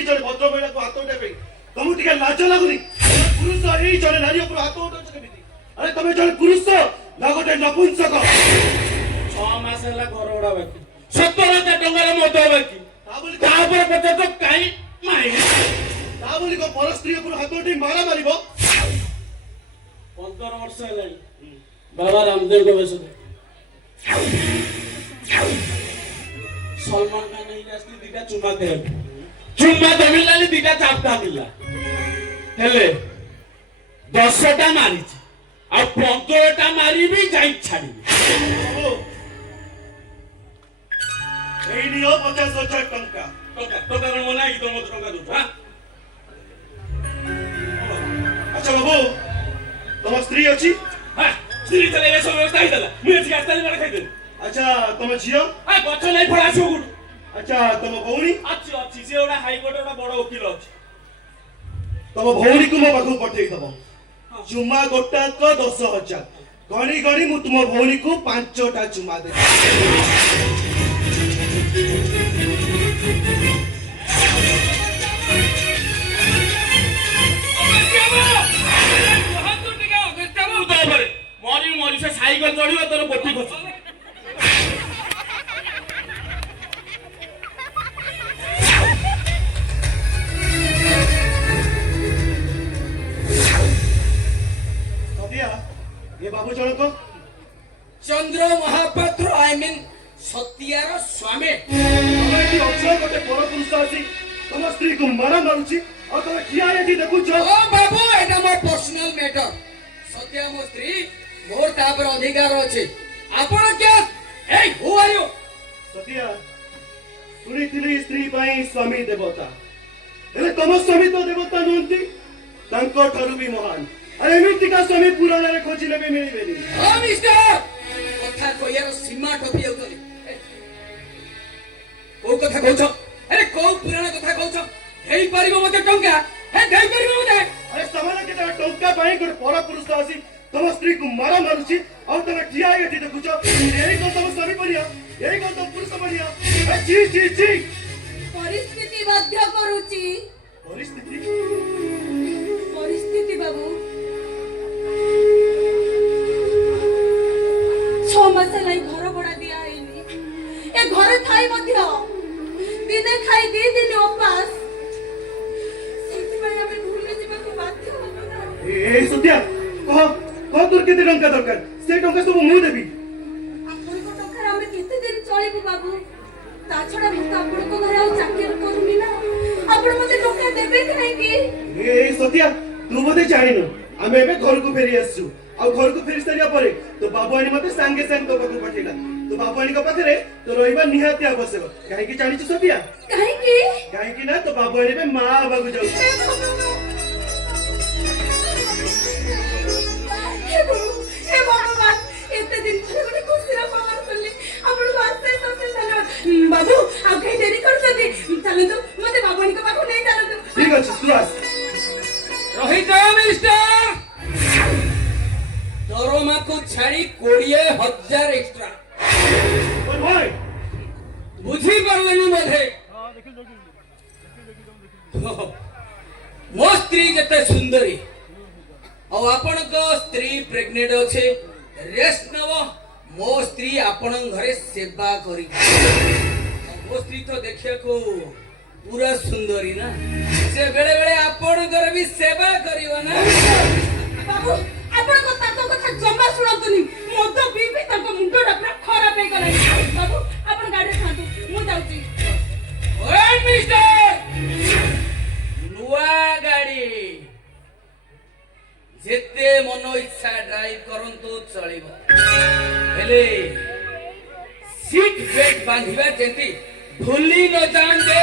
बसी जड़े भद्र महिला को हाथ उठाई तुमको टिके लाज लगुनि पुरुष एई जड़े नारी ऊपर हाथ उठाउछ केमिति अरे तमे जड़े पुरुष ना गोटे नपुंसक 6 मास होला घर उडा बाकी 70,000 टंका मत बाकी तापर पते तो काई माई ताबोली को पर स्त्री ऊपर हाथ उठाई मारा मारिबो 15 वर्ष हेलानी बाबा रामदेव को बेस सलमान खान नहीं रास्ती दीटा चुम्मा दे मिलला दीटा चापटा मिलला हेले 10टा मारी आ 15टा मारी भी जाई छाड़ी एई नियो 50,000 टंका टंका कौन मना की तो मत टंका दो हां अच्छा बाबू तुम स्त्री अच्छी हां स्त्री चले ये सब व्यवस्था ही दला मुझे सिखा स्टाइल वाला खाई दे अच्छा तुम झियो आ गछ नहीं फड़ा छो गुड अच्छा तुम भौणी अच्छी अच्छी से ओडा हाई कोर्ट ओडा बड़ वकील अछि तुम भौणी को मो पाखु पठेई दबो चुम्मा गोटा को 10,000 गणी गणी मु तुम भौणी को 5टा चुम्मा दे मरी से साइकिल चढ़ियो तोर बोटी खस ये बाबू जनक चंद्र महापात्र आई मीन सत्यार स्वामी तमे अक्षय गोटे पर पुरुष आसी तुम स्त्री को मारा मारुची और तुम किया एठी देखुछ ओ बाबू एटा मो पर्सनल मैटर सत्या मो स्त्री मोर तापर अधिकार अछि आपण क्या A who are you Satya सुनिथिली स्त्री पाई स्वामी देवता हेले तुम स्वामी तो देवता नहंती तांको ठारू भी महान अरे एमिति का स्वामी पुराण रे खोजिले भी मिलिबेनी ओ मिस्टर कथा कोयर सीमा टपी होतली को कथा कहछ अरे को पुराण कथा कहछ हेई परिबो मते टंका हे देई परिबो मते अरे समाज के टंका पाई गोटे पर पुरुष आसी तुम स्त्री को मारा मारुची और तुम किया एठी देखुछ एही को तुम स्वामी बनिया एही को तुम पुरुष बनिया ए जी जी जी परिस्थिति बाध्य करूची परिस्थिति परिस्थिति बाबू 6 मास लाई घर भड़ा दिया आईनी ए घर थाई मध्य दिने खाई दी दिन उपास सेति में हमें भूले जीवा को बाध्य होनो ना ए सत्या कह तोर केते टंका दरकार से टंका सब मु देबी आपण को टंका हमें केते दिन चलेबु बाबू ता छडा मत आपण को घर आ चाकर करूनी ना आपण मते टंका देबे काहे की ए सत्या तू बोधे जानिनो आमे एबे घर को फेरी आसु और घर को फेरी सारिया परे तो बाबू आनी मते संगे संग तो पाखु पठेला तो बाबू आनी को पाखरे तो रोइबा निहाती आवश्यक काहे की जानिछु सत्या काहे की ना तो बाबू आनी बे मां बाबू जाऊ हे भगवान एते दिन पर गोटे खुशीरा खबर सुनली आपण को आस्ते आस्ते चलो बाबू आ कहीं देरी कर सके चलो तो मते बाबूनी को पाखु नहीं चलो तो ठीक अछि तू आस रोहित मिस्टर दरमा को छाड़ी 20,000 एक्स्ट्रा ओए भाई बुझी परलेनी मधे मो स्त्री जते सुंदरी और आपण को स्त्री प्रेग्नेंट अच्छे रेस्ट नव मो स्त्री आपण घरे सेवा करी मो स्त्री तो देखिया को पूरा सुंदरी ना से बेले बेले आपण घर भी सेवा करियो ना बाबू आपण को ताको कथा जम्मा सुनतुनी मद बीबी ताको मुंडा पूरा खराब हे गला बाबू आपण गाड़ी खांतु मु जाउची ओए मिस्टर नुआ गाड़ी जेते मनो इच्छा ड्राइव करंतु चलिबो हेले सीट बेल्ट बांधिबा जेंती भूली न जान दे